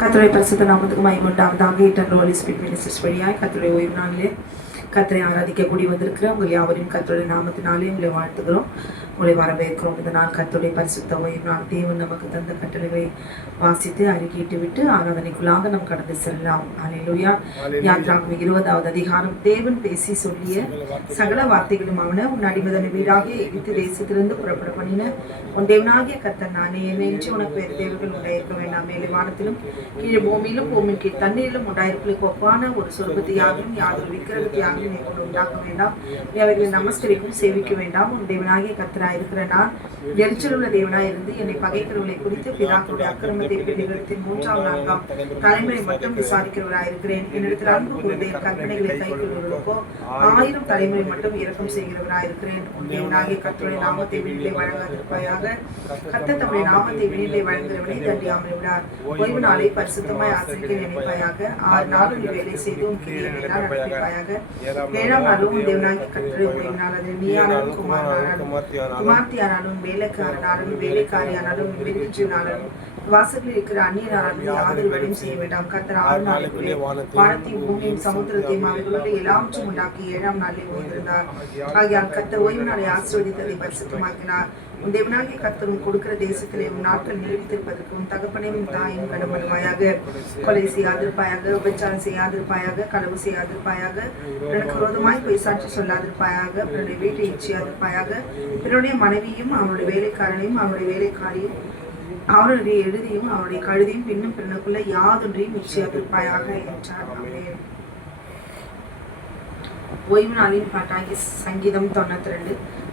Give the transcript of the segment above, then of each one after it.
கர்த்தருடைய பரிசுத்த நாமத்துக்கு மகிமை உண்டாவதாக. இன்டர்னல் ஹோலி ஸ்பிரிட் மினிஸ்ட்ரிஸ் வழியாய் கர்த்தருடைய ஓய்வு நாளிலே கர்த்தரை ஆராதிக்க கூடி வந்திருக்கிற உங்கள் யாவரையும் கர்த்தருடைய நாமத்தினாலே உங்களை வாழ்த்துகிறோம், உங்களை வரவேற்கிறோம். இந்த நாள் கர்த்தருடைய பரிசுத்த ஓய்வு நாள். தேவன் நமக்கு தந்த கட்டளைகளை வாசித்து அறிக்கையிட்டு விட்டு ஆராதனைக்குள்ளாக நாம் கடந்து செல்லலாம். அல்லேலூயா. யாத்ராகமம் 20வது அதிகாரம். தேவன் பேசி சொல்லிய சகல வார்த்தைகளும் அவன உன் அடிமதன வீடாக எகிப்து தேசத்திலிருந்து புறப்பட பண்ணின உன் தேவனாகிய கர்த்தர் நானே. என்று உனக்கு வேறு தேவர்கள் உண்டாயிருக்க வேண்டாம். மேலே வானத்திலும் கீழே பூமியிலும் பூமியின் கீழ் தண்ணீரிலும் உண்டாயிருப்பதற்கு ஒப்பான ஒரு சொர்பத்தையாகவும் யாதொரு விக்கிரகத்தையாகவும் கொண்டு உண்டாக்க வேண்டாம். அவர்களை நமஸ்கரிக்கும் சேவிக்க வேண்டாம். உன் தேவனாகிய கர்த்தராய் இருக்கிற நான் எரிச்சலுள்ள தேவனாய் இருந்து என்னை பகைக்கிறவர்களை குறித்து பிதாக்களுடைய அக்கிரமத்தை நிகழ்த்தின் 3ஆம் 4ஆம் தலைமுறை மட்டும் விசாரிக்கிறவராயிருக்கிறேன். என்னிடத்தில் அன்பு கூர்ந்து என் கற்பனைகளை கைக்கொள்வதற்கோ 1000 தலைமுறை மட்டும் இரக்கம் செய்கிறவராயிருக்கிறேன். உன் தேவனாகிய கர்த்தருடைய நாமத்தை விண்ணிலை வழங்காதிருப்பாயாக. கர்த்தர் தம்முடைய நாமத்தை விண்ணிலை வழங்குகிறவனை தண்டியாமல் விடார். ஓய்வு நாளை பரிசுத்தமாய் ஆசரிக்க நினைப்பாயாக. 6 நாள் நீ வேலை செய்து உன் கிரியை நடத்திப்பாயாக. 7ஆம் நாளும் தேவனாகிய கர்த்தருடைய ஓய்வு நாள். அதில் நீயானாலும் குமார்த்தியானாலும் வேலைக்காரனாலும் வேலைக்காரியானாலும் விருச்சினாலும் வாசலில் இருக்கிற அந்நியனாலும் யாதொரு வேலையும் செய்ய வேண்டாம். கர்த்தர் 6 நாளுக்குள்ளே வானத்தையும் பூமியும் சமுத்திரத்தையும் அவைகளோடு எல்லாவற்றும் உண்டாக்கி 7ஆம் நாளில் ஓய்ந்திருந்தார். ஆகையால் கர்த்தர் ஓய்வு நாளை ஆசீர்வதித்ததை பரிசுத்தமாக்கினார். உன் தேவனாகிய கர்த்தரும் கொடுக்கிற தேசத்திலே உன் நாட்கள் நீடித்திருப்பதற்கும் தகப்பனையும் தாயும் கடமனுமாயாக. கொலை செய்யாதிருப்பாயாக, உபச்சாரம் செய்யாதிருப்பாயாக, களவு செய்யாதிருப்பாயாக, பிறனுக்கு விரோதமாய் பொய் சாட்சி சொல்லாதிருப்பாயாக, பிறனுடைய வீட்டை இச்சியாதிருப்பாயாக, பிறனுடைய மனைவியும் அவனுடைய வேலைக்காரனையும் அவனுடைய வேலைக்காரியும் அவனுடைய எழுதியும் அவனுடைய கழுதியும் பின்னும் பிறனுக்குள்ள யாதொன்றையும் இச்சியாதிருப்பாயாக என்றார். ஓய்வு நாளின் பாட்டாகி சங்கீதம் 92.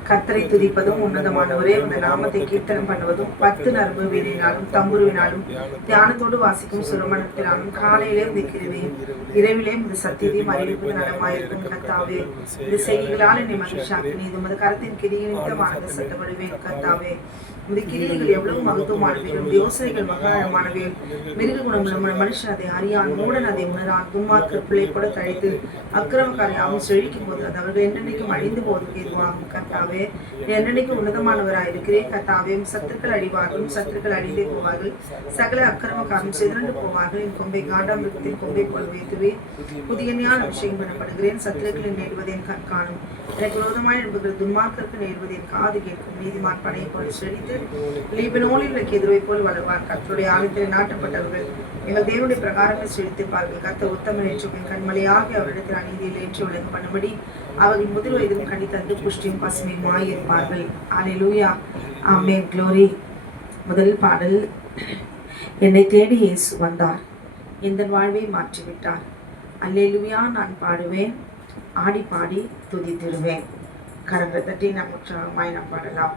கர்த்தரை துதிப்பதும் உன்னதமானவரே உள்ள நாமத்தை கீர்த்தனம் பண்ணுவதும் 10 நரம்பு வீணையினாலும் தம்புருவினாலும் தியானத்தோடு வாசிக்கும் சுரமணத்தினாலும் காலையிலே இந்த கிருபையும் இரவிலே இந்த சத்தியத்தையும் அறிவிப்பது நலமாயிருக்கும். கர்த்தாவே, இந்த செய்திகளால் என்னை மகிழ்ச்சியாக்கி நீ உமது கரத்தின் கிரியை நிமித்தமாக சட்டப்படுவேன். கர்த்தாவே, இந்த கிரியைகள் எவ்வளவு மகத்துவமானவை, யோசனைகள் மக ஆழமானவை. மிருக குணமுள்ள மனுஷன் அதை அறியான், மூடன் அதை உணரான். துன்மார்க்க பிள்ளை கூட தழைத்து அக்கிரமக்காரை அவன் செழிக்கும் போது அது அவர்கள் என்றென்னைக்கும் அழிந்து போவதற்கு எதுவாகும். கர்த்தாவே, என்றென்னைக்கு உன்னதமானவராயிருக்கிறேன். கர்த்தாவே, சத்துக்கள் அழிவார்கள், சத்துக்கள் அழிந்தே போவார்கள், சகல அக்கிரமக்காரும் சிதறண்டு போவார்கள். என் கொம்பை காண்டாமிருகத்தின் கொம்பை போல் வைத்துவே புதிய ஞான அபிஷேகம் பண்ணப்படுகிறேன். சத்துருக்களில் நேர்வது என் கண் காணும், எனக்கு விரோதமாய் எழுப்புகிற துன்மார்க்கருக்கு நேர்வது என் காது கேட்கும். நீதிமான் பனையை போல செழித்து லீபனோனில் எதிர்வை போல் வளர்வார். கர்த்தருடைய ஆலயத்தில் நாட்டப்பட்டவர்கள் எங்கள் தேவனுடைய பிரகாரங்கள் செழித்திருப்பார்கள். கர்த்தர் உத்தமன் என்றும் என் கண்மலையாக அவரிடத்தில் அநீதியில் ஏற்றி உலகம் பண்ணும்படி அவர்கள் முதல் வயதிலும் கனி தந்து புஷ்டியும் பசுமையுமாய் இருப்பார்கள். அல்லேலூயா, ஆமென், க்ளோரி. முதல் பாடல். என்னை தேடி இயேசு வந்தார், எந்த வாழ்வை மாற்றிவிட்டார். அல்லேலூயா, நான் பாடுவேன், ஆடி பாடி துதித்திடுவேன். கரங்கள் தட்டி நாம் உற்சாகமாய் நாம் பாடலாம்.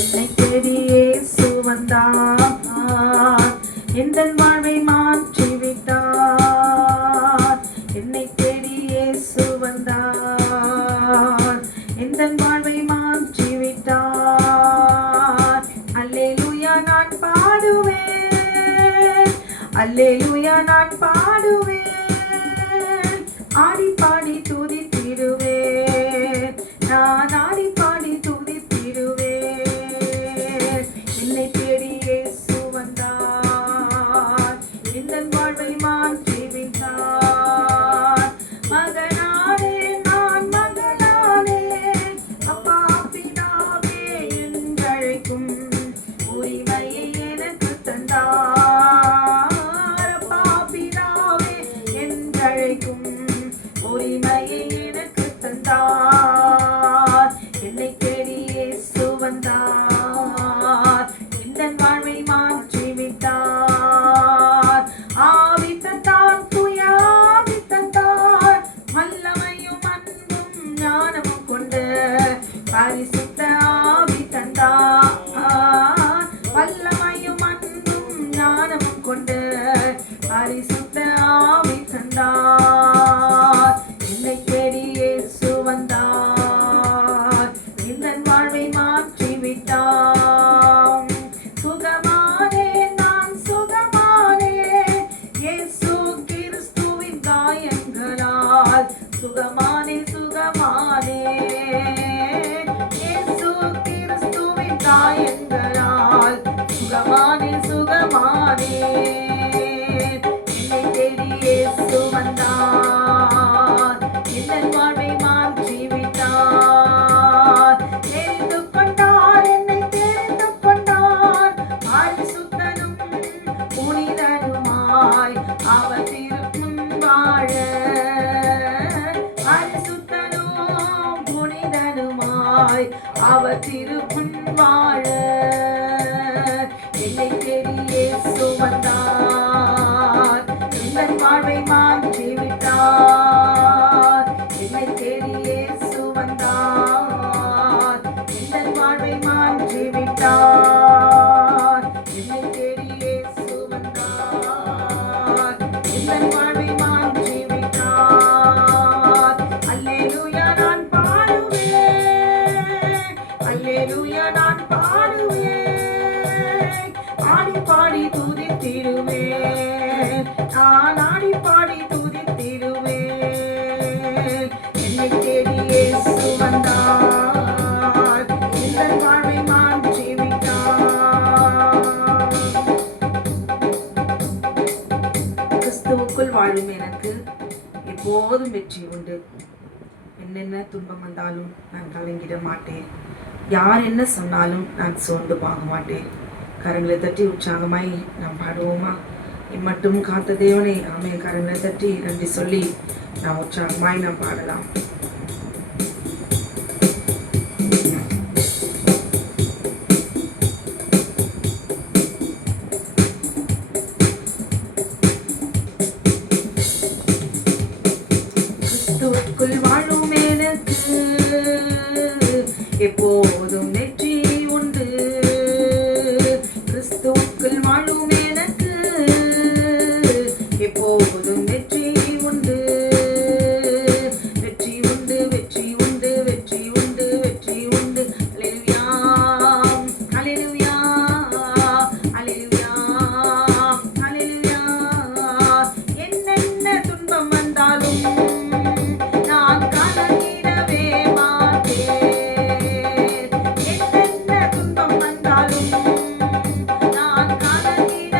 என்னை தேடி இயேசு வந்தார், எந்தன் வாழ்வை மாற்றிவிட்டார். என்னை தேடி இயேசு வந்தார், எந்தன் வாழ்வை மாற்றிவிட்டார். அல்லேலூயா, நான் பாடுவேன், அல்லேலூயா, நான் பாடுவேன், ஆடி பாடி துதித்திடுவேன், நான் ஆடி பாடி துதித்திடுவேன். என்னை தேடி இயேசு வந்தார், எந்தன் வாழ்வை மாற்றிவிட்டார். மகனானே, நான் மகனானே, அப்பா பிதாவே என்றழைக்கும் உரிமையை எனக்கு தந்தார். அப்பா பிதாவே என்றழைக்கும் உரிமையை எனக்கு தந்தார். என்னை தேடி இயேசு வந்தார், எந்தன் வாழ்வை மாற்றிவிட்டார். ஆவி தந்தார், தூய ஆவி தந்தார், வல்லமையும் அன்பும் ஞானமும் கொண்டு பரிசுத்த ஆவி தந்தார். வல்லமையும் அன்பும் ஞானமும் கொண்டு பரிசுத்த ஆவி தந்தார். என்னை தேடி இயேசு வந்தார், எந்தன் வாழ்வை மாற்றிவிட்டார். சுகமானே, நான் சுகமானே, இயேசு கிறிஸ்துவின் காயங்களால் சுகமானே, சுகமானே. காயங்களால் சுகமானேன் சுகமானேன். என்னை தேடி இயேசு வந்தார், என் வாழ்வை மாற்றி விட்டார். தெரிந்து கொண்டார், என்னை தெரிந்து கொண்டார். பரிசுத்தனும் புனிதனுமாய் அவர் திருமுன் வாழ, பரிசுத்தனும் புனிதனுமாய் அவர் திருமுன் வாழ. என்னை தேடி இயேசு வந்தார், என் வாழ்வை மாற்றி விட்டார். என்னை தேடி இயேசு வந்தார், என் வாழ்வை மாற்றி விட்டார். என்னை தேடி இயேசு வந்தார், என் வாழ்வை மாற்றி விட்டார். அல்லேலூயா நான் பாடுவேன், அல்லேலூயா நான் பாடுவேன். ஆடி பாடி துதித்திடுவேன், நான் ஆடி பாடி துதித்திடுவேன். என்னை தேடி இயேசு வந்தார், என் வாழ்வை மாற்றி விட்டார். கிறிஸ்துவுக்குள் வாழும் எனக்கு எப்போதும் வெற்றி உண்டு. என்னென்ன துன்பம் வந்தாலும் நான் கலங்கிட மாட்டேன். யார் என்ன சொன்னாலும் நான் சோர்ந்து போக மாட்டேன். கரங்களை தட்டி உற்சாகமாய் நாம் பாடுவோமா? இம்மட்டும் காத்த தேவனே ஆமென். கரங்களை தட்டி நன்றி சொல்லி நாம் உற்சாகமாய் நாம் பாடலாம். கிறிஸ்துவுக்குள் வாழும் எனக்கு எப்போதும் வெற்றி உண்டு. கிறிஸ்துவுக்குள் வாழும் எனக்கு எப்போதும் வெற்றி உண்டு. வெற்றி உண்டு, வெற்றி உண்டு, வெற்றி உண்டு, வெற்றி உண்டு. அல்லேலூயா, அல்லேலூயா, அல்லேலூயா, அல்லேலூயா. என்னென்ன துன்பம் வந்தாலும் நான் கலங்கிடவே மாட்டேன். என்னென்ன துன்பம் வந்தாலும் நான் கலங்கிட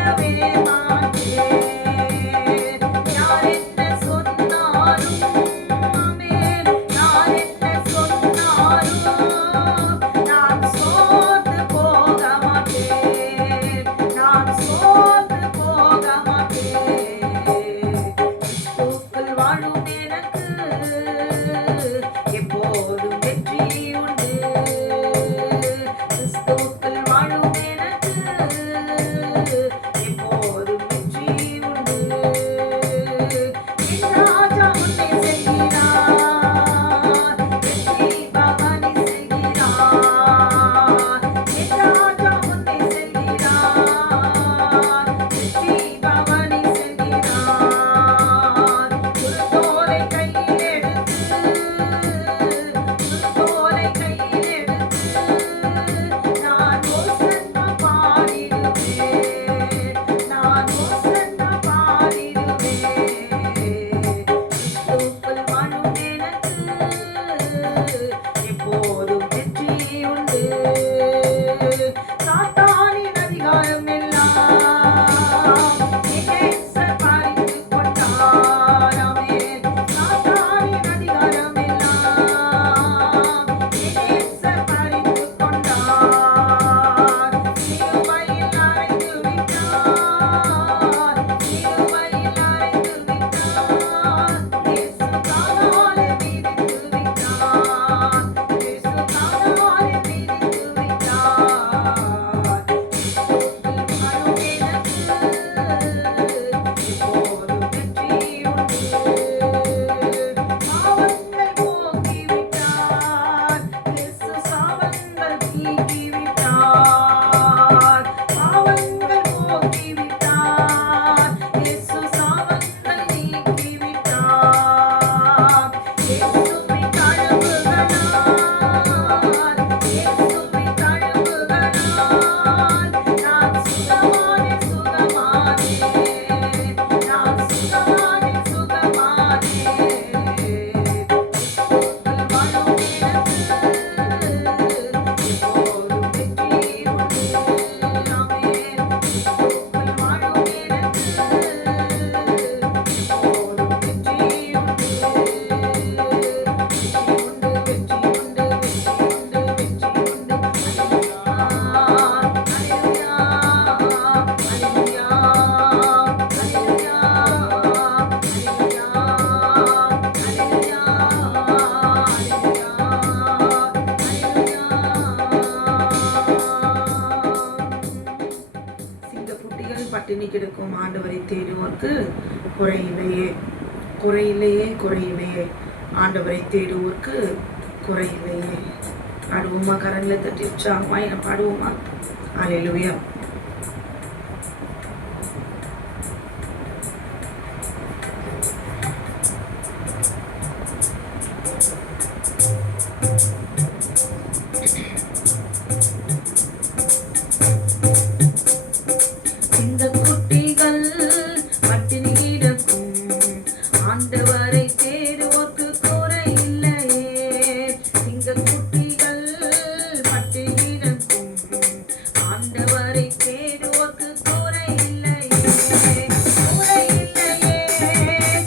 பட்டினி கிடக்கும் ஆண்டவரை தேடுவோர்க்கு குறையில்லையே, குறையில்லையே, குறையில்லையே. ஆண்டவரை தேடுவோர்க்கு குறையில்லையே. பாடுவோமா? கரங்களை தட்டி உற்சாகமா என்ன பாடுவோமா? அல்லேலூயா. இந்த குட்டிகள் பட்டினி கிடக்கும் ஆண்டவரை தேடுவோர்க்கு குறையில்லையே. இந்த குட்டிகள் பட்டினி கிடக்கும் ஆண்டவரை தேடுவோர்க்கு குறையில்லையே, குறையில்லையே,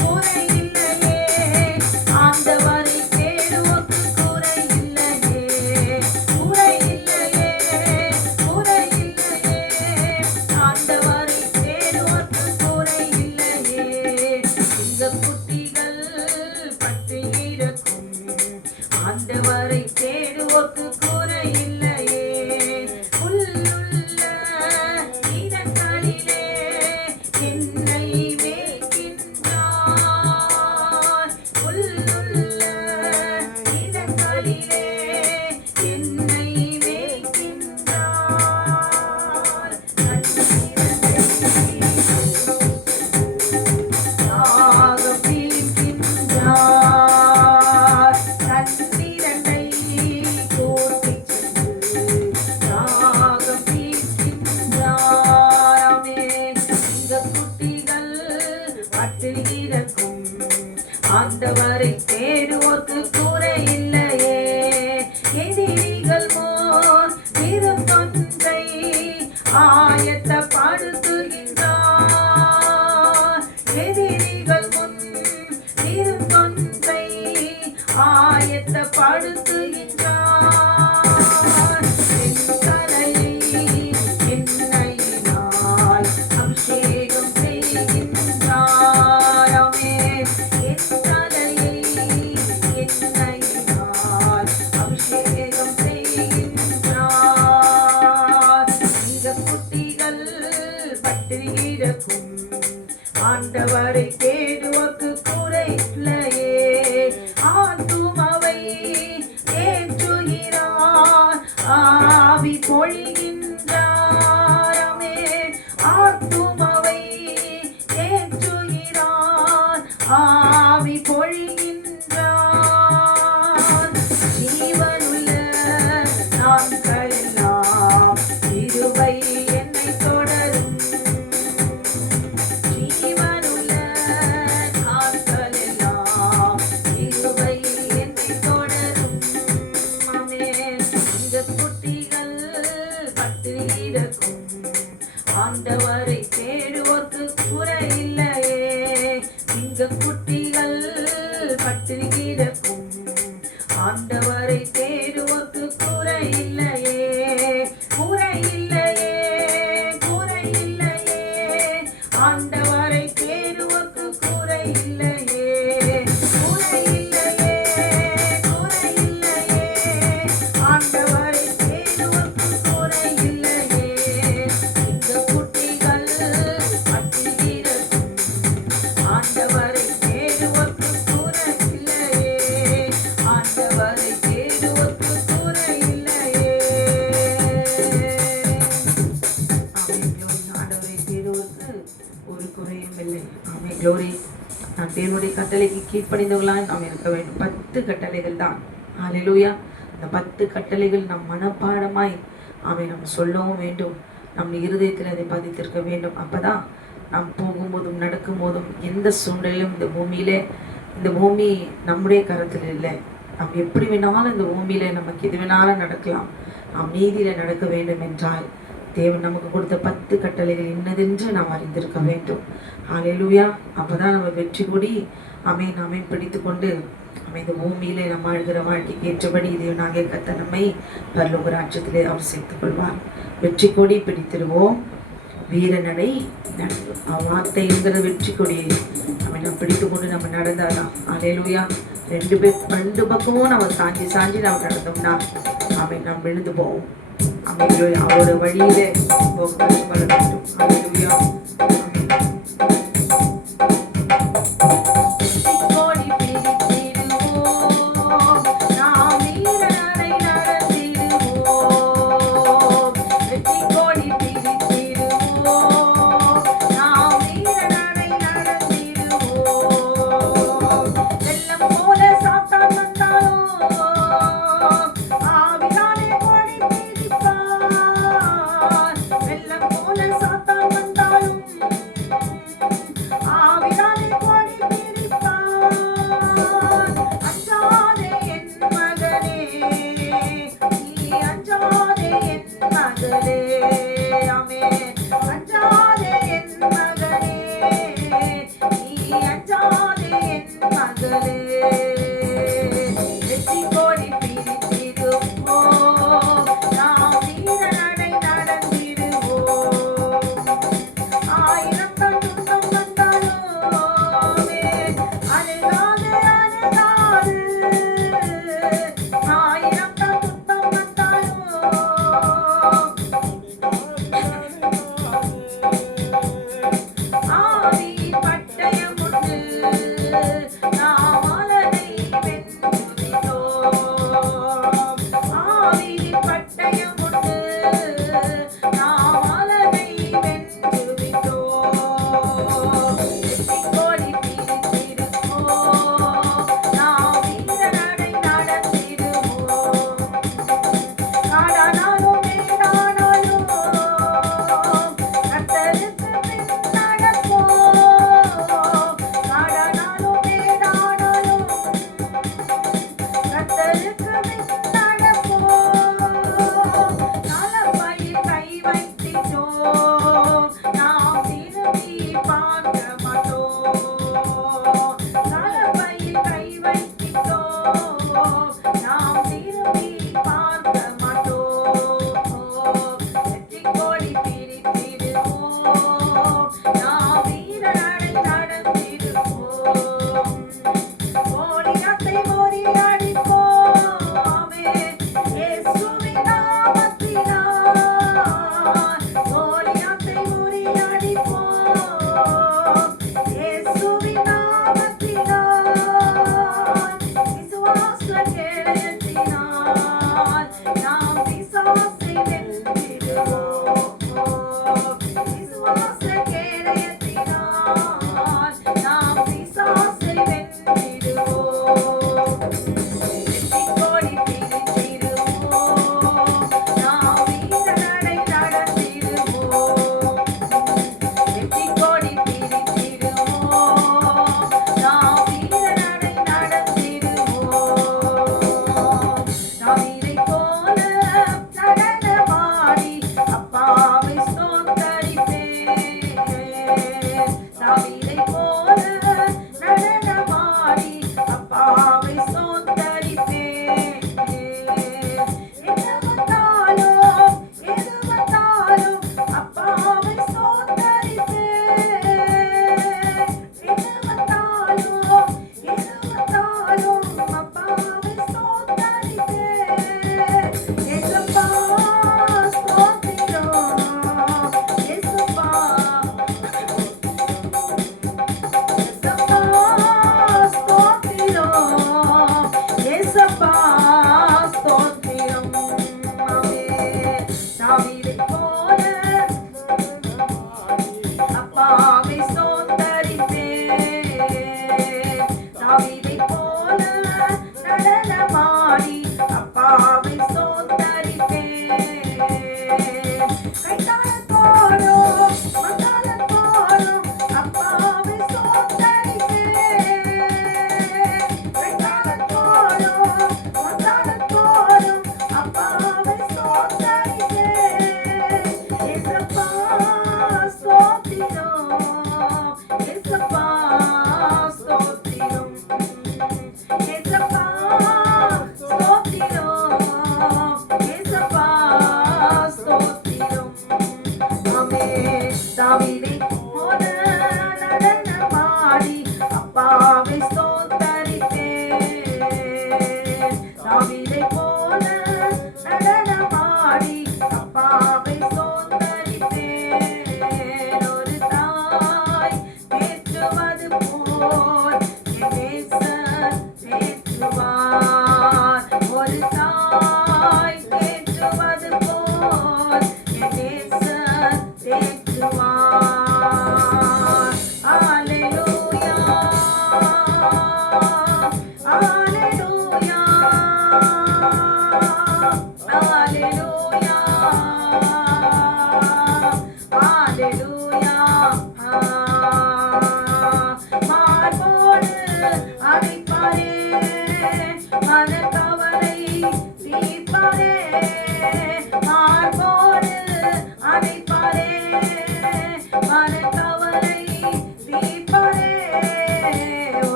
குறையில்லையே. ஆண்டவரை தேடுவோர்க்கு குறையில்லையே, குறையில்லையே, குறையில்லையே. ஆண்டவரை தேடுவோர்க்கு குறையில்லையே. இந்த குட்டிகள் பட்டினி கிடக்கும் ஆண்டவரை தேடுவோர்க்கு குறையில்லையே. உள்ளுள்ள இடங்களிலே என்னை மேய்க்கின்றார், உள்ளுள்ள இடங்களிலே என்னை மேய்க்கின்றார். தாகம் தீர்க்கின்றார், தண்ணீரண்டை கூட்டிச் சென்று தாகம் தீர்க்கின்றார். ஆமென். இந்த குட்டிகள் பட்டினி கிடக்கும் ஆண்டவரை தேடுவோர்க்கு குறையில்லையே. எதிரிகள் மோர் விருந்தொன்றை ஆயத்தப்படுத்துகின்றார், எதிரிகள் முன் விருந்தொன்றை ஆயத்தப்படுத்துகின்றார். என் தலையை எண்ணெயினால் அபிஷேகம் செய்கின்றார். ஆமென். என் தலையை எண்ணெயினால் அபிஷேகம் செய்கின்றார். இந்த குட்டிகள் பட்டினி கிடக்கும் ஆண்டவரை தேடுவோர்க்கு குறையில்லையே. ஆத்துமாவை தேற்றுகிறார், ஆவி பொழிகின்றார். ஆமென். ஆத்துமாவை தேற்றுகிறார், ஆவி பொழிகின்றார். ஜீவனுள்ள நாட்களெல்லாம் கிருபை என்னை தொடரும், ஜீவனுள்ள நாட்களெல்லாம் கிருபை என்னை தொடரும். ஆமென். இந்த குட்டிகள் பட்டினி கிடக்கும் ஆண்டவரை தேடுவோர்க்கு குறையில்லையே. இந்த குட்டிகள் பட்டினி கிடக்கும் ஆண்டவரை தேடுவோர்க்கு குறையில்லையே, குறையில்லையே, குறையில்லையே. ஆண்டவரை தேடுவோர்க்கு குறையில்லையே, குறையில்லையே, குறையில்லையே. ஆண்டவரை தேடுவோர்க்கு குறையில்லையே. இந்த குட்டிகள் பட்டினி கிடக்கும் ஆண்டவரை தேடுவோர்க்கு குறையில்லையே, ஆண்டவரை தேடுவோர்க்கு குறையில்லையே. ஆமென். glory. ஆண்டவரை தேடுவோர்க்கு ஒரு குறையும் இல்லை. ஆமென். glory. நாம் தேவனுடைய கட்டளைக்கு கீழ்ப்படிந்தவர்களாய் நாம் இருக்க வேண்டும். 10 கட்டளைகள் தான். ஹல்லேலூயா. இந்த 10 கட்டளைகள் நம் மனப்பாடமாய் ஆமென் நாம் சொல்லவும் வேண்டும், நம் இருதயத்தில் அதை பதித்திருக்க வேண்டும். அப்பதான் நாம் போகும்போதும் நடக்கும்போதும் எந்த சூழ்நிலையிலும் இந்த பூமி நம்முடைய கரத்தில் இல்லை. நாம் எப்படி வேணாலும் இந்த பூமியில நமக்கு எது வேணாலும் நடக்கலாம். நாம் நீதியில நடக்க வேண்டும் என்றால் தேவன் நமக்கு கொடுத்த 10 கட்டளைகள் இன்னதென்று நாம் அறிந்திருக்க வேண்டும். ஹல்லேலூயா. அப்பதான் நம்ம வெற்றி கொடி ஆமென் ஆமென் பிடித்து கொண்டு இந்த பூமியிலே நம்ம அழுகிற வாழ்க்கைக்கு ஏற்றபடி தேவனாகிய கர்த்தர் நம்மை பரலோக ராஜ்யத்திலே அவர் சேர்த்துக் கொள்வார். வெற்றி கொடி பிடித்திடுவோம், வீர நடை நடக்கும். வார்த்தை என்கிற வெற்றி கொடியை நம்ம பிடித்து கொண்டு நம்ம நடந்தாதான் அல்லேலூயா. ரெண்டு பக்கமும் நம்ம சாஞ்சி நம்ம நடந்தோம்னா நாம் விழுந்து போவோம். அவரோட வழியிலே போக வேண்டும். அல்லேலூயா. வெற்றிக்கொடி பிடித்திடுவோம், நாம் வீரநடை நடத்திடுவோம். வெற்றிக்கொடி பிடித்திடுவோம், நாம் வீரநடை நடத்திடுவோம். வெள்ளம் போல சாத்தான் வந்தாலும் ஆவியாலே கொடி பிடிப்பார். வெள்ளம் போல சாத்தான் வந்தாலும்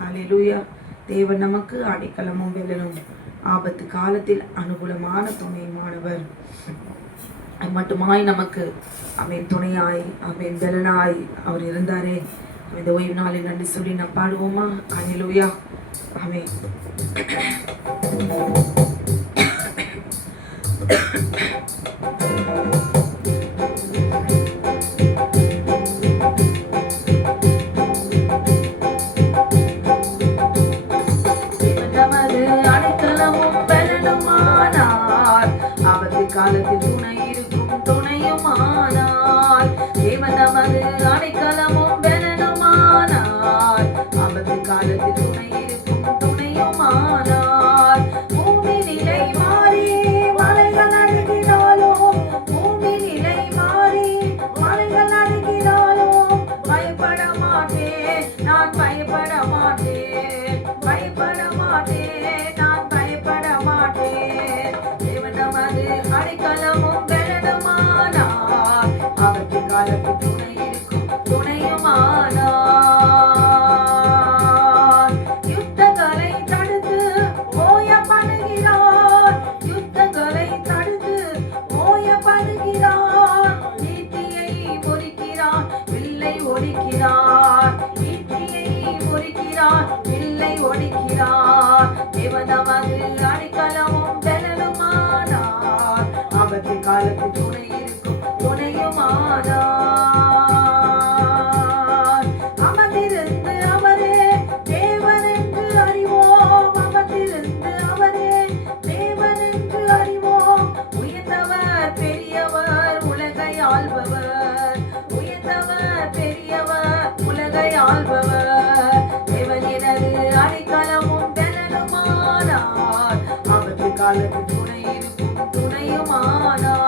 ஹல்லேலூயா. தேவன் நமக்கு அடைக்கலமும் வெள்ளலும் ஆபத்து காலத்தில் அனுகூலமான துணையுமானவர். மட்டுமாய் நமக்கு அவன் துணையாய் அவன் வெள்ளனாய் அவர் இருந்தாரே. இந்த ஓய்வு நாளில் நன்றி சொல்லி நான் பாடுவோமா? ஹல்லேலூயா. ஆமென். காலத்தில் துணை இருக்கும் துணையுமானார். தேவன் நமது அடைக்கலமும் பெலனுமானார். ஆபத்து காலத்தில் துணை இருக்கும் துணையுமானார். பூமி நிலை மாறி மலைகள் அடங்கினாலும், பூமி நிலை மாறி மலைகள் அடங்கினாலும் பயப்பட மாட்டேன், நான் பயப்பட மாட்டேன், பயப்பட மாட்டேன், நான் பயப்பட மாட்டேன். தேவன் நமது அடைக்கலமும் பெலனுமானார். ஆபத்து காலத்தில் துணை இருக்கும் துணையுமானார். யுத்தங்களை தடுத்து ஓய பண்ணுகிறார், யுத்தங்களை தடுத்து ஓய பண்ணுகிறார். ஈட்டியை முறிக்கிறார், வில்லை ஒடிக்கிறார், ஈட்டியை முறிக்கிறார், வில்லை ஒடிக்கிறார். தேவன் நமது அடைக்கலமும் பெலனுமானார். ஆபத்து காலத்தில் துணை இருக்கும் துணையுமானார். அமர்ந்திருந்து அவரே தேவன் என்று அறிவோம், அமர்ந்திருந்து அவரே தேவன் என்று அறிவோம். உயர்ந்தவர் பெரியவர் உலகை ஆள்பவர், உயர்ந்தவர் பெரியவர் உலகை ஆள்பவர். தேவன் எனது அடைக்கலமும் பெலனுமானார். ஆபத்து காலத்தில் துணை இருக்கும் துணையுமானார்.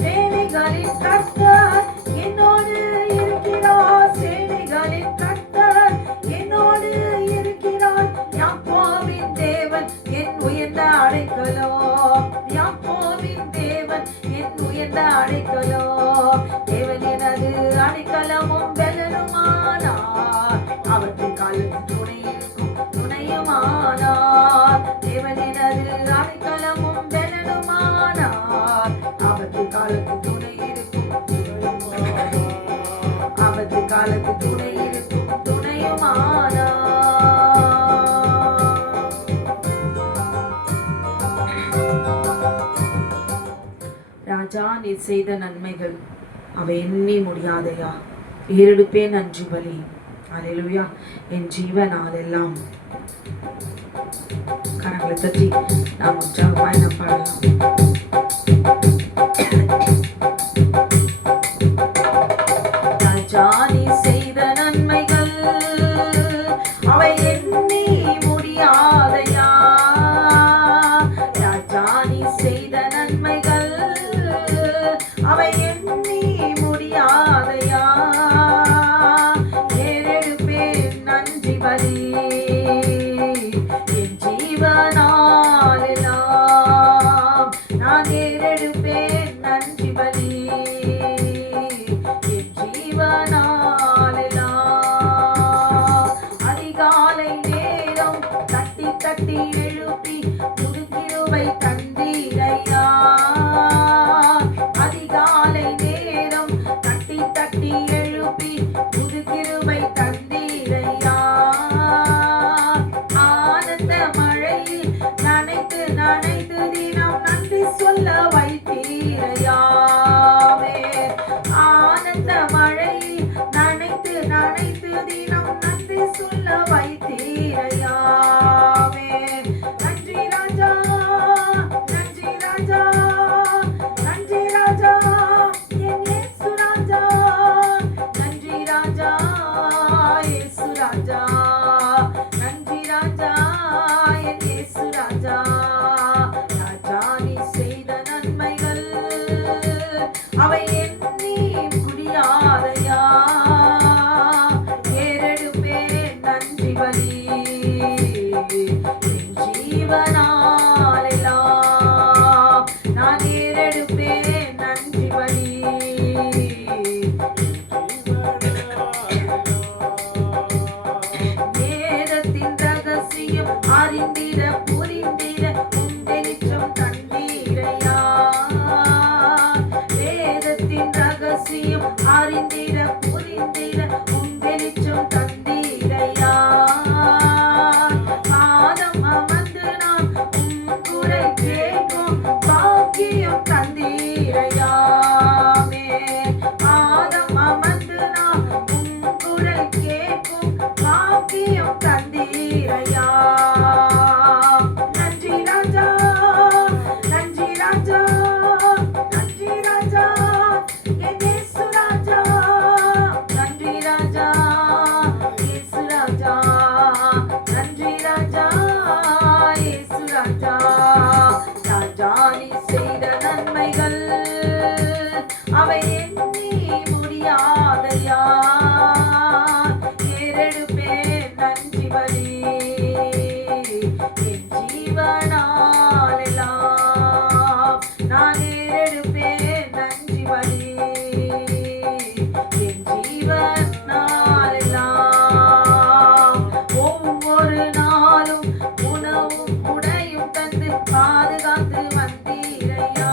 சேனைகளின் கர்த்தர் என்னோடு இருக்கிறார், சேனைகளின் கர்த்தர் என்னோடு இருக்கிறார். யாக்கோபின் தேவன் என் உயர்ந்த அடைக்கலம், யாக்கோபின் தேவன் என் உயர்ந்த அடைக்கலம். தேவன் எனது அடைக்கலமும் பெலனுமானார். ஆபத்து காலத்தில் துணை இருக்கும் துணையுமானார். தேவன் எனது அடைக்கலமும் பெலனுமானார். ஆபத்து காலத்தில் துணை இருக்கும், ஆபத்து காலத்தில் துணை இருக்கும் துணையுமானார். ராஜா, நீர் செய்த நன்மைகள் அவை எண்ணி முடியாதையா. ஏறெடுப்பேன் நன்றி பலி. ஹல்லேலூயா. என் ஜீவனாலெல்லாம் கரங்களை தட்டி நாம் உற்சாகமாய் நாம் பாடலாம். ராஜா, நீர் செய்த நன்மைகள் அவை எண்ணி முடியாதையா. ராஜா, நீர் செய்த நன்மைகள் அவை எண்ணி முடியாதையா. ஏறெடுப்பேன் நன்றி பலி. என் ஜீவனாலெல்லாம் நான் ஏறெடுப்பேன் நன்றி பலி. என் ஜீவனாலெல்லாம் அதிகாலை நேரம் தட்டி தட்டி எழுப்பி புதுக்கிருபை தந்தீரையா. அதிகாலை நேரம் தட்டி தட்டி எழுப்பி புதுக்கிருபை தந்தீரையா. ஆனந்த மழையில் நனைத்து நனைத்து தினம் நன்றி சொல்ல வைத்தீரையாவே. ஆனந்த மழையில் நனைத்து நனைத்து தினம் நன்றி சொல்ல வைத்தீரையாவே. நன்றி ராஜா, நன்றி ராஜா, நன்றி ராஜா, என் இயேசு ராஜா. நன்றி ராஜா, இயேசு ராஜா. நன்றி ராஜா, என் இயேசு ராஜா. ராஜா, நீ செய்த நன்மைகள் அவை எண்ணி முடியாதையா. ஏறெடுப்பேன் நன்றி பலி. என் ஜீவனாலெல்லாம் நான் ஏறெடுப்பேன் நன்றி பலி. அறிந்திட புரிந்திட உம் வெளிச்சம் தந்தீரையா. வேதத்தின் ரகசியம் அறிந்திட புரிந்திட உம் வெளிச்சம் தந்தீரையா. பாதம் அமர்ந்து நான் உம் குரல் கேட்கும் பாக்கியம் தந்தீரையா. பாதம் அமர்ந்து நான் உம் குரல் கேட்கும் பாக்கியம் தந்தீரையா. நன்றி ராஜா, நன்றி ராஜா, நன்றி ராஜா, என் இயேசு ராஜா. நன்றி ராஜா, இயேசு ராஜா. நன்றி ராஜா, இயேசு ராஜா. ராஜா நீ செய்த நன்மைகள் அவை எண்ணி முடியாதையா. ஏறெடுப்பேன் நன்றி பலி என் ஜீவனாலெல்லாம். நான் ஏறெடுப்பேன் நன்றி பலி என் ஜீவனாலெல்லாம். ஒவ்வொரு நாளும் உணவும் உடையும் தந்து பாதுகாத்து வந்தீரையா.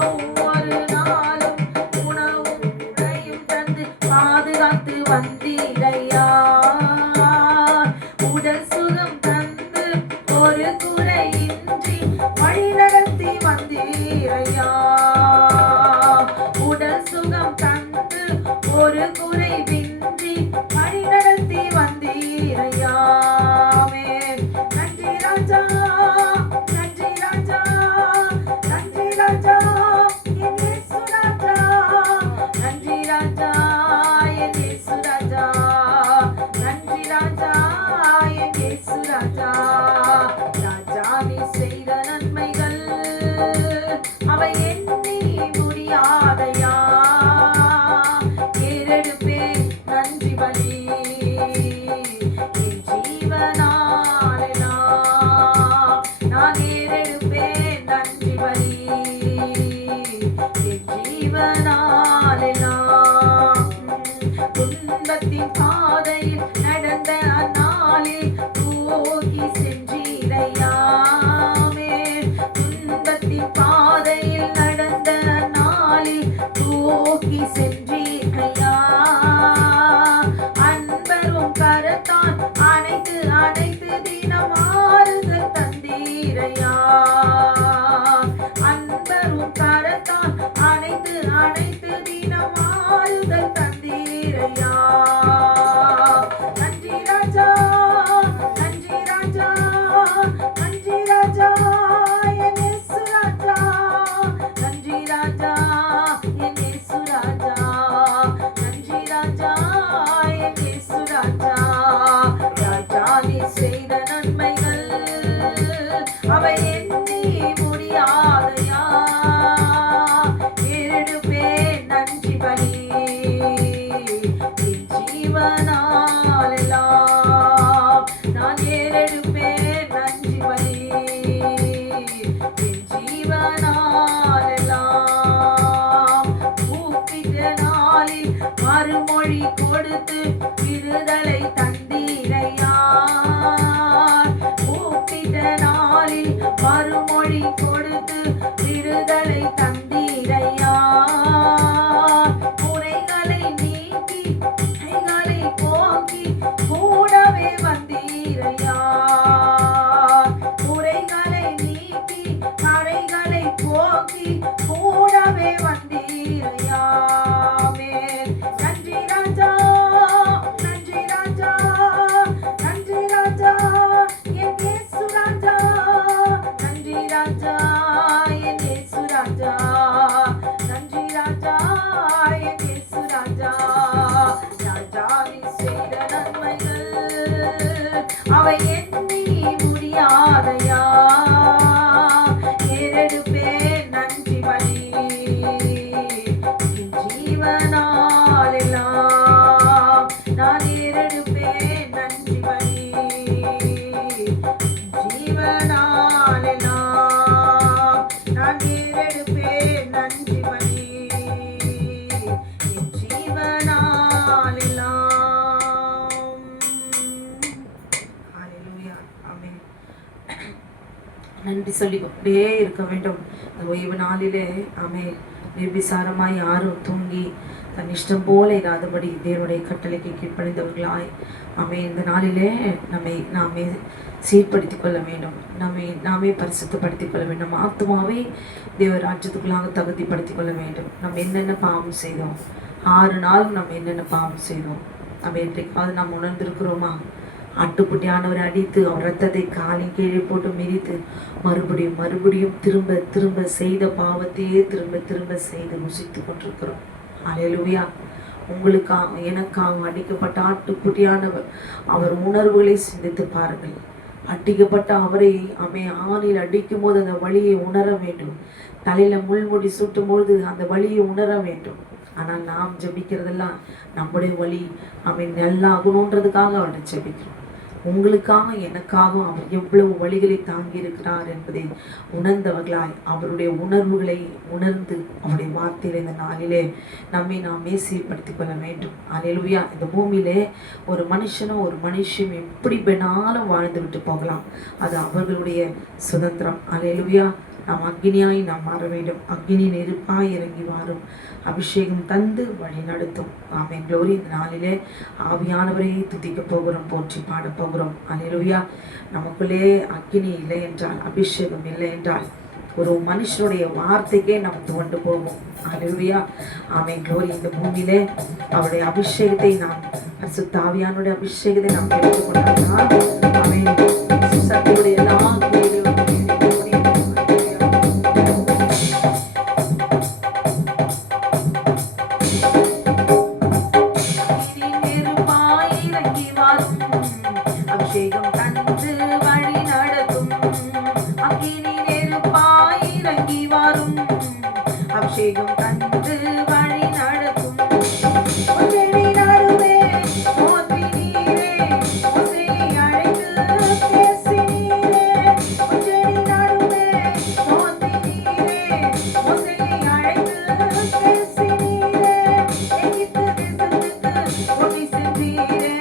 ஒவ்வொரு நாளும் உணவும் உடையும் தந்து பாதுகாத்து வந்தீரையா. உடல் சுகம் தந்து ஒரு குறையின்றி வழி நடத்தி வந்தீரையா. உடல் சுகம் தந்து ஒரு குறைவின்றி வழி நடத்தி வந்தீரையா. நன்றி ராஜா, நன்றி ராஜா, நன்றி ராஜா, என் இயேசு ராஜா. நன்றி ராஜா, என் இயேசு ராஜா. நன்றி ராஜா, என் இயேசு ராஜா. ராஜா நீ செய்த நன்மைகள் அவை எண்ணி முடியாதையா. ஏறெடுப்பேன் நன்றி பலி என் ஜீவனாலெல்லாம். நான் ஏறெடுப்பேன் நன்றி பலி என் ஜீவனாலெல்லாம். துன்பத்தின் பாதையில் நடந்த அந்நாளில் தூக்கி சென்றீரையா. துன்பத்தின் பாதையில் நடந்த நாளில் தூக்கி சென்றீரையா. அன்பரும் கரத்தான் அனைத்து அனைத்து தினம் ஆறுதல் தந்தீரையா. அன்பரும் கரத்தான் அனைத்து அனைத்து தினம் ஆறுதல் தந்தீரையா. நன்றி ராஜா, நன்றி ராஜா, நன்றி ராஜா, என் இயேசு ராஜா. நன்றி ராஜா, என் இயேசு ராஜா. நன்றி ராஜா, என் இயேசு ராஜா. ராஜா நீ செய்த நன்மைகள் அவை எண்ணி முடியாதையா. ஏறெடுப்பேன் நன்றி பலி என் ஜீவனாலெல்லாம். நான் ஏறெடுப்பேன் நன்றி பலி என் ஜீவனாலெல்லாம். கூப்பிட்ட நாளில் மறுமொழி கொடுத்து விடுதலை தந்தீரையா. கூப்பிட்ட நாளில் மறுமொழி கொடுத்து விடுதலை தந்தீரையா. குறைகளை நீக்கி குறைகளை போக்கி கூடவே வந்தீரையா. குறைகளை நீக்கி கரைகளை போக்கி கூடவே வந்தீரையா. நன்றி ராஜா, நன்றி ராஜா, நன்றி ராஜா, என் இயேசு ராஜா. நன்றி ராஜா, என் இயேசு ராஜா. நன்றி ராஜா, என் இயேசு ராஜா. ராஜா நீ செய்த நன்மைகள் அவை எண்ணி முடியாதையா. ஏறெடுப்பேன் நன்றி பலி என் ஜீவனாலெல்லாம். நான் ஏறெடுப்பேன் நன்றி பலி என் ஜீவனாலெல்லாம். நான் ஏறெடுப்பேன் நன்றி பலி என் ஜீவனாலெல்லாம். நன்றி சொல்லிக்கொண்டே இருக்க வேண்டும். இந்த ஓய்வு நாளிலே ஆமே நிர்விசாரமாய் யாரும் தூங்கி தன் இஷ்டம் போல இராதபடி தேவனுடைய கட்டளைக்கு கீழ்ப்படிந்தவர்களாய் ஆமே இந்த நாளிலே நாமே சீர்படுத்திக் கொள்ள வேண்டும். நாமே பரிசுத்தப்படுத்திக் கொள்ள வேண்டும். நம்ம ஆத்மாவை தேவ ராஜ்யத்துக்குள்ளாக தகுதிப்படுத்திக் கொள்ள வேண்டும். நம்ம என்னென்ன பாவம் செய்தோம், 6 நாள் நம்ம என்னென்ன பாவம் செய்தோம், நம்ம என்றைக்காவது நாம் உணர்ந்திருக்கிறோமா? ஆட்டுக்குட்டியானவரை அடித்து அவர் ரத்தத்தை காலின் கீழே போட்டு மிதித்து மறுபடியும் திரும்ப திரும்ப செய்த பாவத்தையே திரும்ப திரும்ப செய்து ருசித்து கொண்டிருக்கிறோம். அல்லேலூயா. உங்களுக்காக எனக்காக அடிக்கப்பட்ட ஆட்டுக்குட்டியானவர் அவர் உணர்வுகளை சிந்தித்து பாருங்கள். அடிக்கப்பட்ட அவரை ஆணில் அடிக்கும் போது அந்த வலியை உணர வேண்டும். தலையில முள்முடி சுட்டும் பொழுது அந்த வலியை உணர வேண்டும். ஆனால் நாம் ஜெபிக்கிறதெல்லாம் நம்முடைய வலி நல்லா ஆகணுன்றதுக்காக அவரை ஜெபிக்கிறோம். உங்களுக்காக எனக்காக அவர் எவ்வளவு வழிகளை தாங்கி இருக்கிறார் என்பதை உணர்ந்தவர்களாய் அவருடைய உணர்வுகளை உணர்ந்து அவருடைய வார்த்தையில இந்த நாளிலே நாமே சீர்படுத்திக் கொள்ள வேண்டும். அல்லேலூயா. இந்த பூமியிலே ஒரு மனுஷனும் ஒரு மனுஷனும் எப்படி வேணாலும் வாழ்ந்து விட்டு போகலாம். அது அவர்களுடைய சுதந்திரம். அல்லேலூயா. நாம் அக்னியாய் நாம் மாற வேண்டும். அக்னி நெருப்பாய் இறங்கி வாரும். அபிஷேகம் தந்து வழி நடத்தும். ஆமென். க்ளோரி. இந்த நாளிலே ஆவியானவரை துதிக்க போகிறோம், போற்றி பாட போகிறோம். அல்லேலூயா. நமக்குள்ளே அக்னி இல்லை என்றால், அபிஷேகம் இல்லை என்றால் ஒரு மனுஷனுடைய வார்த்தைக்கே நாம் துவண்டு போவோம். அல்லேலூயா. ஆமென். க்ளோரி. இந்த பூமியிலே அவருடைய அபிஷேகத்தை நாம் பரிசுத்த ஆவியானுடைய அபிஷேகத்தை நாம் எடுத்துக்கொண்டால் ஆமென் சத்துடைய எல்லா அபிஷேகம் தந்து வழி நடத்தும். அக்கினி நெருப்பாய் இறங்கி வரும். அபிஷேகம் தந்து வழி நடத்தும். ஒற்றனை நடுவே மோதி நீரே மோசேயை அழைத்து பேசினீரே. ஒற்றனை நடுவே மோதி நீரே மோசேயை அழைத்து பேசினீரே. எகிப்து தேசத்துக்கு ஓடி சென்றீரே.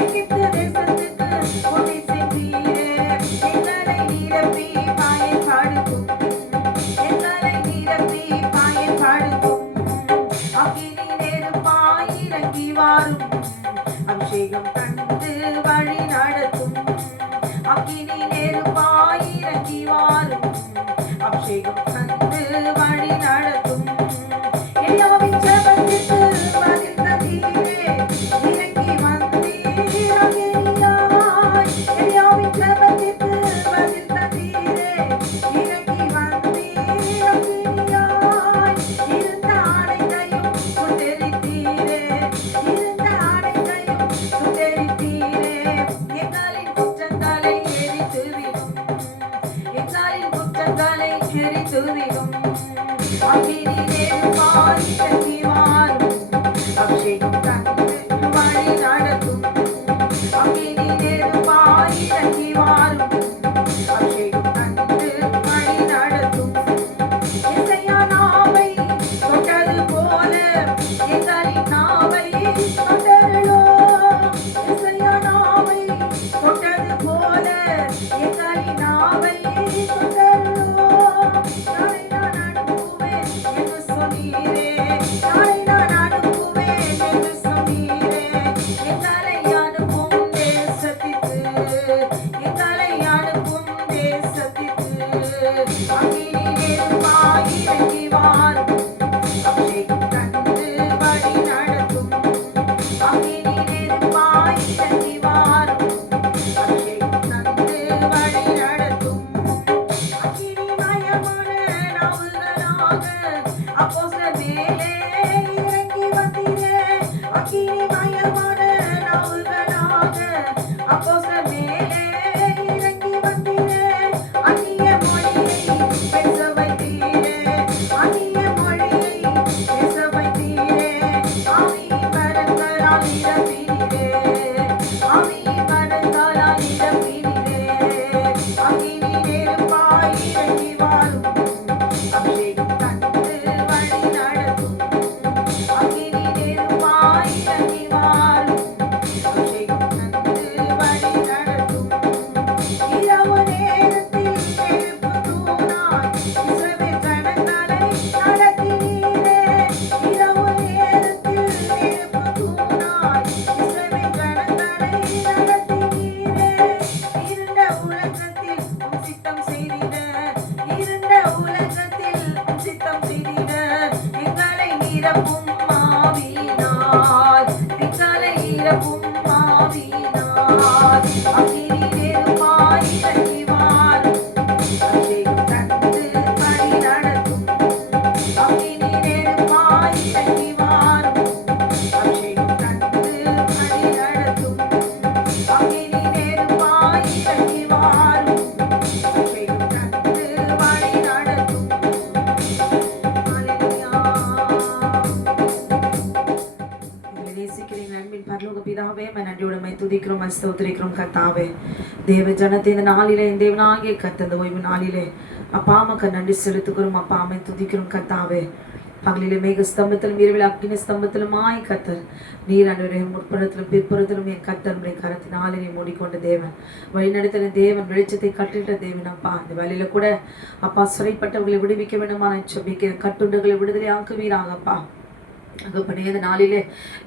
எகிப்து தேசத்துக்கு ஓடி சென்றீரே. எங்களை நிரப்பி பயன்படுத்தும். எங்களை நிரப்பி பயன்படுத்தும். அக்கினி நெருப்பாய் இறங்கி வாரும். அபிஷேகம் தந்து வழி நடத்தும். அக்கினி நெருப்பாய் இறங்கி வாரும். அபிஷேகம் தந்து வழி நடத்தும். எலியாவின் ஜெபத்திற்கு பதில் தந்தீரே. இறங்கி வந்தீர் அக்கினியாய். எலியாவின் ஜெபத்திற்கு பதில் தந்தீரே. இறங்கி வந்தீர் அக்கினியாய். இருந்த அனைத்தையும் சுட்டெரித்தீரே. இருந்த அனைத்தையும் சுட்டெரித்தீரே. எங்களின் குற்றங்களை எரித்துவிடும். எங்களின் குற்றங்களை எரித்துவிடும். அக்கினி நெருப்பாய் இறங்கி வாரும். அபிஷேகம் தந்து வழி நடத்தும். அக்கினி நெருப்பாய் இறங்கி வாரும். அபிஷேகம் தந்து வழி நடத்தும். எசையா நாவை தொட்டது போல எங்களின் நாவை தொட்டருளோ. எசையா நாவை தொட்டது போல எங்களின் நாவை தொட்டருளோ. நாளை நான் அனுப்புவேன் என்று சொன்னீரே. நாளை நான் அனுப்புவேன் என்று சொன்னீரே. எங்களை அனுப்பும் தேசத்திற்கு. எங்களை அனுப்பும் தேசத்திற்கு. அக்கினி நெருப்பாய் இறங்கி வாரும். அபிஷேகம் தந்து வழி நடத்தும். அக்கினி நெருப்பாய் இறங்கி வாரும். அபிஷேகம் தந்து வழி நடத்தும். அக்கினி மயமான நாவுகளாக அப்போஸ்தலர் மேலே இறங்கி வந்தீரே. அக்கினி மயமான நாவுகளாக அப்போஸ்தலர் மேலே இறங்கி வந்தீரே. அந்நிய மொழியை பேச வைத்தீரே. அந்நிய மொழியை பேச வைத்தீரே. ஆவி வரங்களால் நிரப்பினீரே. ஆவி வரங்களால் நிரப்பினீரே. அக்கினி நெருப்பாய் இறங்கி வாரும். அபிஷேகம் தந்து வழி நடத்தும். அக்கினி நெருப்பாய் இறங்கி வாரும். அபிஷேகம் தந்து வழி நடத்தும். இரவு நேரத்தில் ஆவியினால் அக்கினி நெருப்பாய் இறங்கி வாரும். அபிஷேகம் தந்து வழி நடத்தும். அக்கினி நெருப்பாய் இறங்கி வாரும். அபிஷேகம் தந்து வழி நடத்தும். அக்கினி நெருப்பாய் இறங்கி வாரும். அபிஷேகம் தந்து வழி நடத்தும். ஹல்லேலூயா. எங்களை நேசிக்கிறீங்க அன்பின் பரலோக பிதாவே, நன்றியுடமை துதிக்கிறோம், ஸ்தோத்திரிக்கிறோம் கர்த்தாவே. தேவ ஜனத்தை இந்த நாளிலே, இந்த தேவனாகிய கர்த்தர் இந்த ஓய்வு நாளிலே அப்பா அம்மாக்கு நன்றி செலுத்துகிறோம். அப்பா அம்மை துதிக்கிறோம் கர்த்தாவே. பகலிலே மேக ஸ்தம்பத்திலும் இரவில் அக்கினி ஸ்தம்பத்திலுமாய் கர்த்தர் நீர் அன்றுவரே முற்புறத்திலும் பிற்புறத்திலும் என் கர்த்தருடைய கரத்தினாலே நீ மூடிக்கொண்ட தேவன், வழிநடத்தின தேவன், வெளிச்சத்தை கட்டிட்ட தேவன். அப்பா இந்த வேலையில கூட அப்பா சிறைப்பட்டவர்களை விடுவிக்க வேண்டுமா நான் செபிக்கிறேன். கட்டுண்டர்களை விடுதலை ஆக்குவீராகப்பா. அகப்பனே அந்த நாளிலே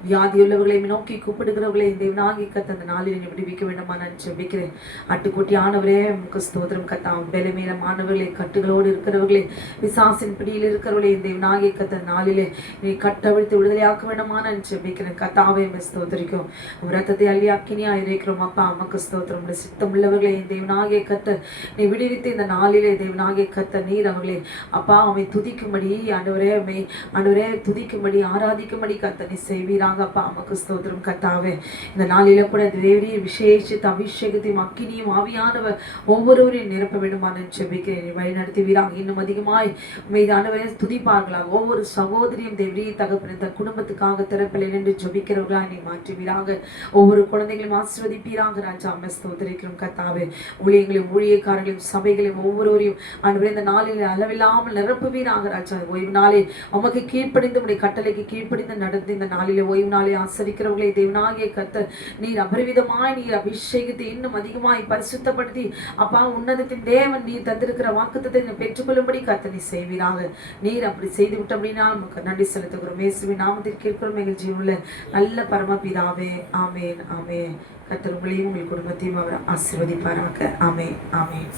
வியாதியுள்ளவர்களை நோக்கி கூப்பிடுகிறவர்களை தேவனாகி கத்த அந்த நாளிலே நீ விடுவிக்க வேண்டுமா நான் ஜெபிக்கிறேன். ஆட்டுக்குட்டி ஆனவரே உமக்கு ஸ்தோத்திரம் கத்தாம். பலவீனமானவர்களை, கட்டுகளோடு இருக்கிறவர்களே, பிசாசின் பிடியில் இருக்கிறவர்களே தேவனாகி கத்த நாளிலே நீ கட்டவிழ்த்து விடுதலையாக்க வேண்டுமா நான் ஜெபிக்கிறேன். கத்தாவே ஸ்தோத்திரிக்கும். உன் ரத்தத்தை அள்ளி அக்கினியா இருக்கிறோம் அப்பா. உமக்கு ஸ்தோத்திரம். சித்தம் உள்ளவர்களை தேவனாகிய கத்த நீ விடுவித்து இந்த நாளிலே தேவனாகிய கத்த நீர் அவர்களே அப்பா அவை துதிக்கும்படி ஆண்டவரே துதிக்கும்படி ஆராதிக்கும்படி கர்த்தனை செய்வீராக அப்பா. அமக்கு ஸ்தோத்திரம் கர்த்தாவே. இந்த நாளில கூட தேவரீ விசேஷித்த அபிஷேகத்தையும் அக்கினியும் ஆவியானவர் ஒவ்வொருவரையும் நிரப்ப வேண்டுமான ஜெபிக்கிறேன். வழி நடத்துவீராக. இன்னும் அதிகமாய் மீதானவரை துதிப்பார்களாக. ஒவ்வொரு சகோதரியும் தேவரீ தகப்பன தன் குடும்பத்துக்காக திறப்பில் நின்று ஜெபிக்கிறவர்களா நீ மாற்றுவீராக. ஒவ்வொரு குழந்தைகளையும் ஆசீர்வதிப்பீராக ராஜா. அம்மை ஸ்தோத்திரிக்கிறோம் கர்த்தாவே. ஊழியங்களையும் ஊழியக்காரர்களையும் சபைகளையும் ஒவ்வொருவரையும் ஆண்டவரே இந்த நாளில் அளவில்லாமல் நிரப்புவீராக ராஜா. ஓய்வு நாளே உமக்கு கீழ்ப்படிந்து உடைய கட்டளைக்கு கீழ்ப்படிந்து நடந்து இந்த நாளிலே ஓய்வு நாளை ஆசரிக்கிறவர்களை தேவனாகிய கர்த்தர் நீர் அபரிவிதமாய் நீர் அபிஷேகத்தை இன்னும் அதிகமாய் பரிசுத்தப்படுத்தி அப்பா உன்னதத்தின் தேவன் நீர் தந்திருக்கிற வாக்குத்தத்தை பெற்றுக்கொள்ளும்படி கர்த்தர் நீ செய்வீராக. நீர் அப்படி செய்து விட்ட அப்படின்னா நமக்கு நன்றி செலுத்துகிறோம். இயேசுவின் நாமத்தில் கேட்கிறோம் எங்கள் ஜீவனுள்ள நல்ல பரமபிதாவே. ஆமேன் ஆமேன். கர்த்தர் உங்களையும் உங்கள் குடும்பத்தையும் அவர் ஆசீர்வதிப்பாராக. ஆமேன் ஆமேன்.